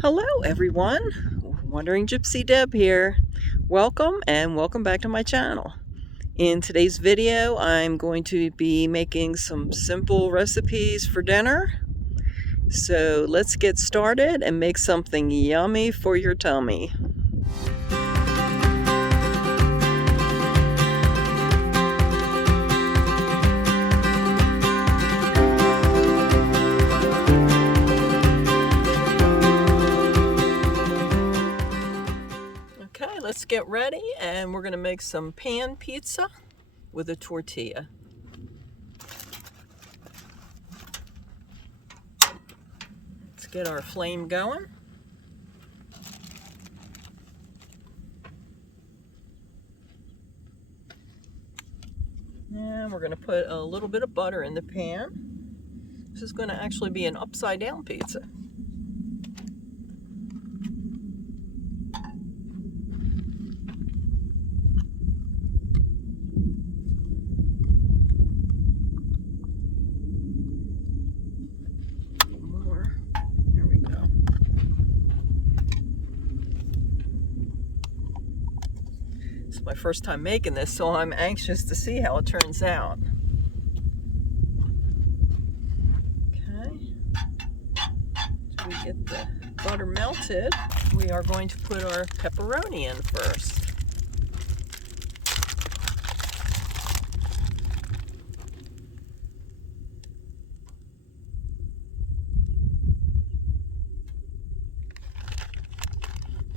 Hello everyone, Wandering Gypsy Deb here. Welcome and welcome back to my channel. In today's video I'm going to be making some simple recipes for dinner. So let's get started and make something yummy for your tummy. Okay, let's get ready and we're going to make some pan pizza with a tortilla. Let's get our flame going. And we're going to put a little bit of butter in the pan. This is going to actually be an upside down pizza. More. There we go. It's my first time making this, so I'm anxious to see how it turns out. We get the butter melted, we are going to put our pepperoni in first.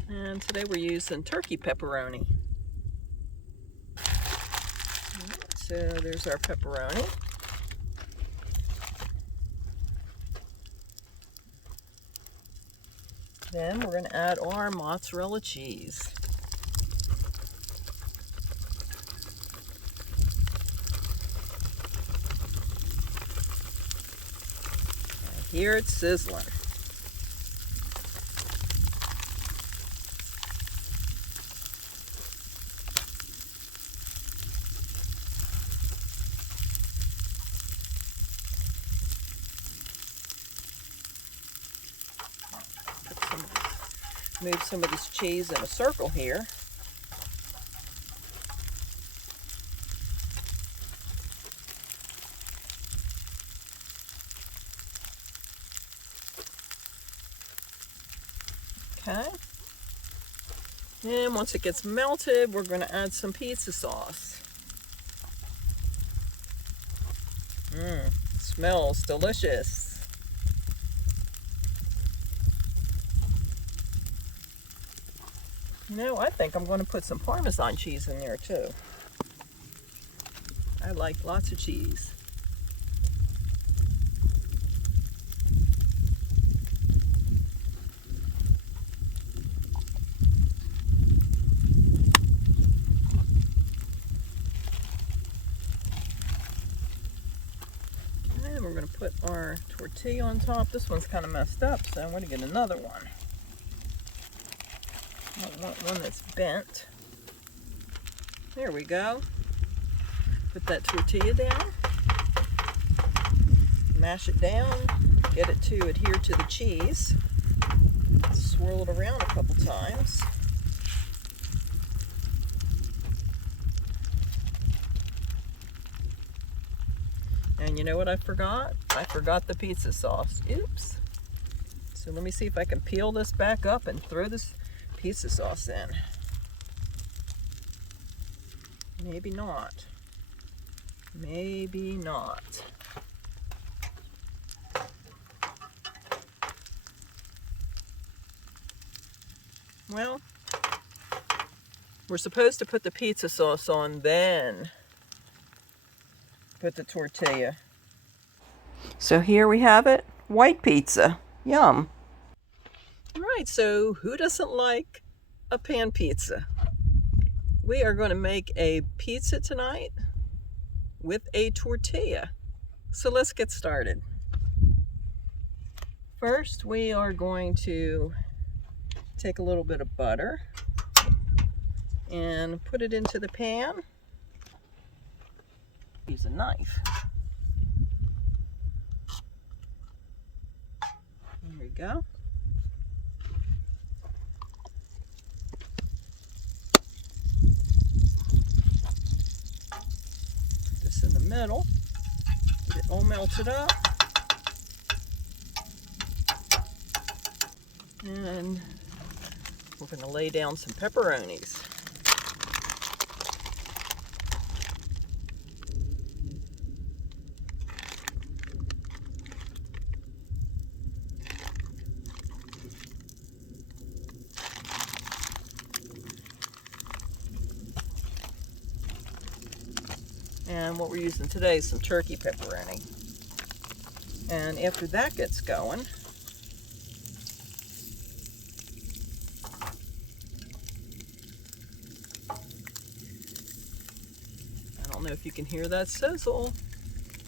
And today we're using turkey pepperoni. So there's our pepperoni. Then we're going to add our mozzarella cheese. And here it's sizzling. Move some of this cheese in a circle here. Okay. And once it gets melted, we're going to add some pizza sauce. It smells delicious. No, I think I'm going to put some Parmesan cheese in there too. I like lots of cheese. And we're going to put our tortilla on top. This one's kind of messed up, so I'm going to get another one. I don't want one that's bent. There we go. Put that tortilla down. Mash it down. Get it to adhere to the cheese. Swirl it around a couple times. And you know what I forgot? I forgot the pizza sauce. Oops. So let me see if I can peel this back up and throw this pizza sauce in. Maybe not. Maybe not. Well, we're supposed to put the pizza sauce on, then put the tortilla. So here we have it, white pizza. Yum. Alright, so who doesn't like a pan pizza? We are going to make a pizza tonight with a tortilla. So let's get started. First, we are going to take a little bit of butter and put it into the pan. Use a knife. There we go. middle. Get it all melted up. And we're going to lay down some pepperonis. And what we're using today is some turkey pepperoni. And after that gets going, I don't know if you can hear that sizzle.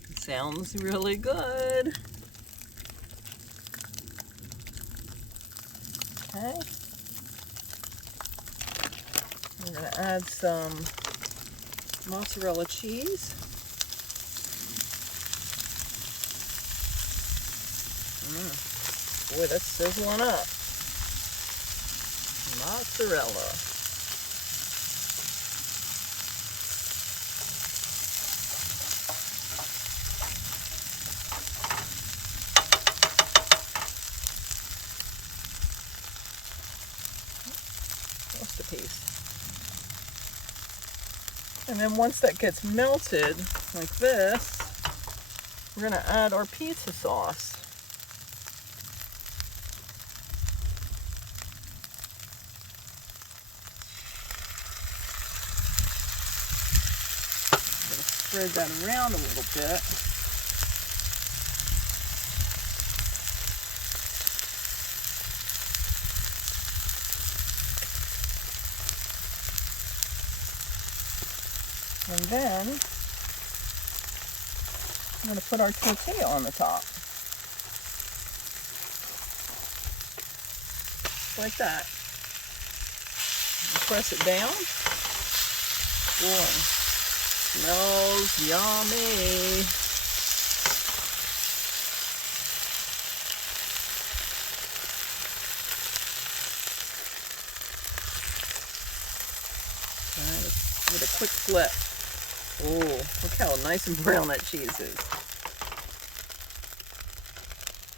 It sounds really good. Okay. We're going to add some mozzarella cheese. Boy, that's sizzling up. Mozzarella. Just a piece. And then once that gets melted like this, we're going to add our pizza sauce. Spread that around a little bit. And then I'm going to put our tortilla on the top. Like that. Press it down. Boy, smells yummy. Alright, with a quick flip. Oh, look how nice and brown that cheese is.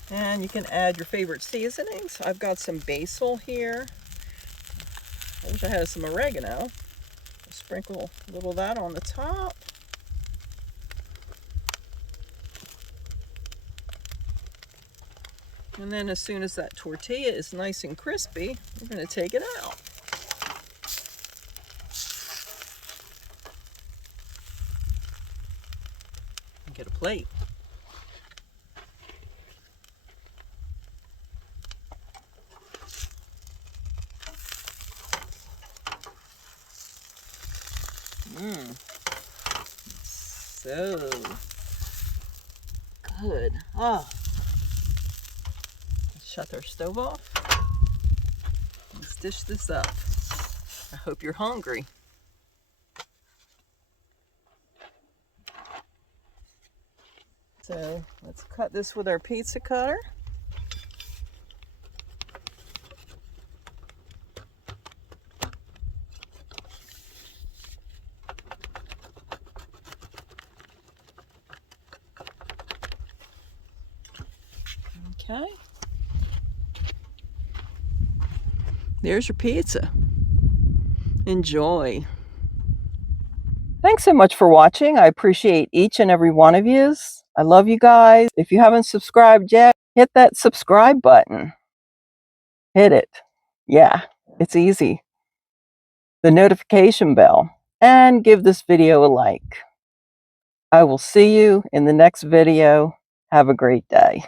And you can add your favorite seasonings. I've got some basil here. I wish I had some oregano. Sprinkle a little of that on the top. And then as soon as that tortilla is nice and crispy, we're going to take it out. And get a plate. So good. Oh. Let's shut our stove off. Let's dish this up. I hope you're hungry. So let's cut this with our pizza cutter. Okay. There's your pizza. Enjoy. Thanks so much for watching. I appreciate each and every one of you. I love you guys. If you haven't subscribed yet, hit that subscribe button. Hit it. Yeah, it's easy. The notification bell. And give this video a like. I will see you in the next video. Have a great day.